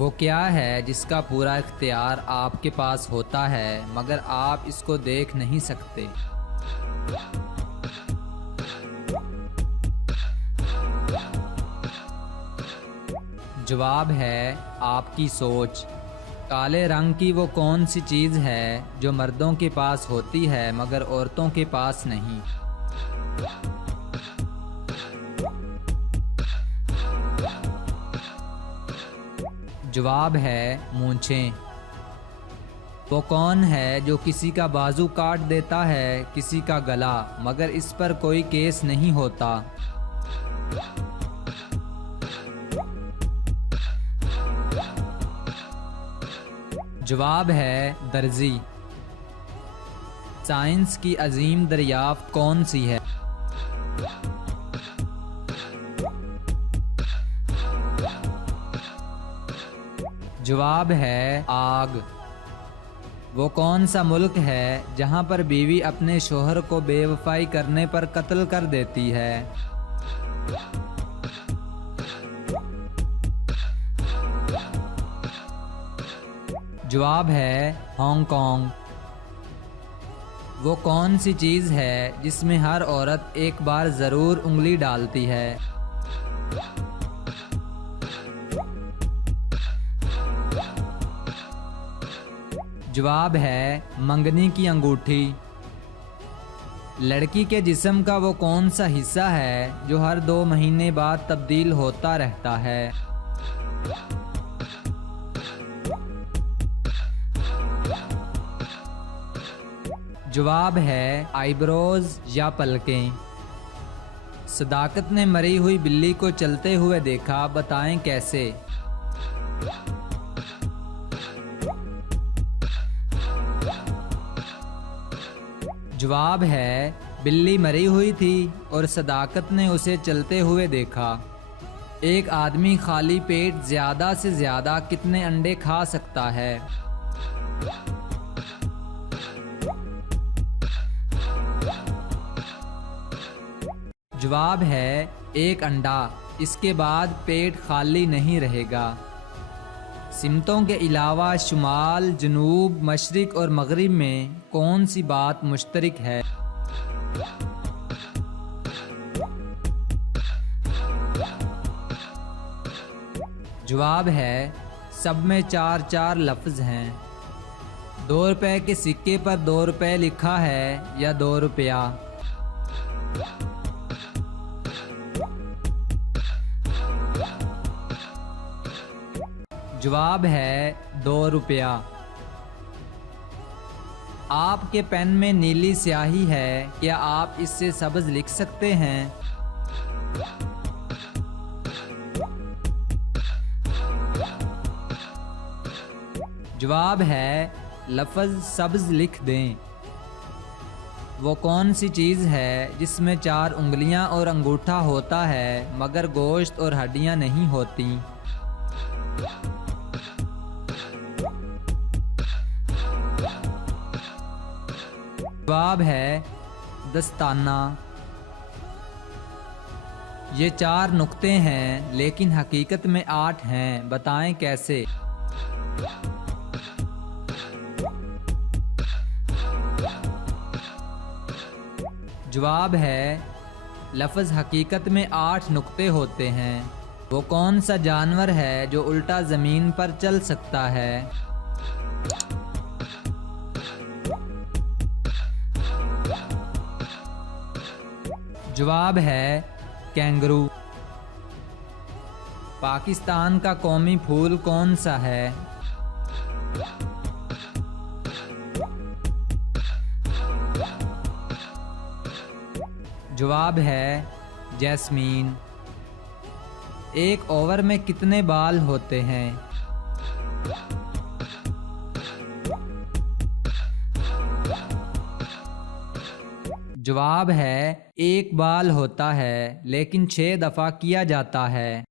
वो क्या है जिसका पूरा इख्तियार आपके पास होता है मगर आप इसको देख नहीं सकते? जवाब है आपकी सोच। काले रंग की वो कौन सी चीज़ है जो मर्दों के पास होती है मगर औरतों के पास नहीं? जवाब है मूंछें। वो कौन है जो किसी का बाजू काट देता है, किसी का गला, मगर इस पर कोई केस नहीं होता? जवाब है दर्जी। साइंस की अजीम दरियाफ्त कौन सी है? जवाब है आग। वो कौन सा मुल्क है जहां पर बीवी अपने शोहर को बेवफाई करने पर कत्ल कर देती है? जवाब है हांगकांग। वो कौन सी चीज़ है जिसमें हर औरत एक बार ज़रूर उंगली डालती है? जवाब है मंगनी की अंगूठी। लड़की के जिस्म का वो कौन सा हिस्सा है जो हर 2 महीने बाद तब्दील होता रहता है? जवाब है आईब्रोज या पलकें। सदाकत ने मरी हुई बिल्ली को चलते हुए देखा, बताएं कैसे? जवाब है बिल्ली मरी हुई थी और सदाकत ने उसे चलते हुए देखा। एक आदमी खाली पेट ज्यादा से ज्यादा कितने अंडे खा सकता है? जवाब है 1 अंडा। इसके बाद पेट खाली नहीं रहेगा। सिमतों के अलावा शुमाल, जनूब, मशरिक और मगरिब में कौन सी बात मुश्तरक है? जवाब है सब में 4 लफ्ज़ हैं। 2 रुपए के सिक्के पर 2 रुपए लिखा है या 2 रुपया? जवाब है 2 रुपया। आपके पेन में नीली स्याही है, क्या आप इससे सब्ज़ लिख सकते हैं? जवाब है लफ्ज़ सब्ज़ लिख दें। वो कौन सी चीज़ है जिसमें 4 उंगलियां और अंगूठा होता है मगर गोश्त और हड्डियां नहीं होती? जवाब है दस्ताना। ये 4 नुक्ते हैं लेकिन हकीकत में 8 हैं, बताएं कैसे? जवाब है लफ्ज़ हकीकत में 8 नुक्ते होते हैं। वो कौन सा जानवर है जो उल्टा ज़मीन पर चल सकता है? जवाब है कैंगरू। पाकिस्तान का कौमी फूल कौन सा है? जवाब है जैस्मीन। एक ओवर में कितने बाल होते हैं? जवाब है 1 बाल होता है लेकिन 6 दफ़ा किया जाता है।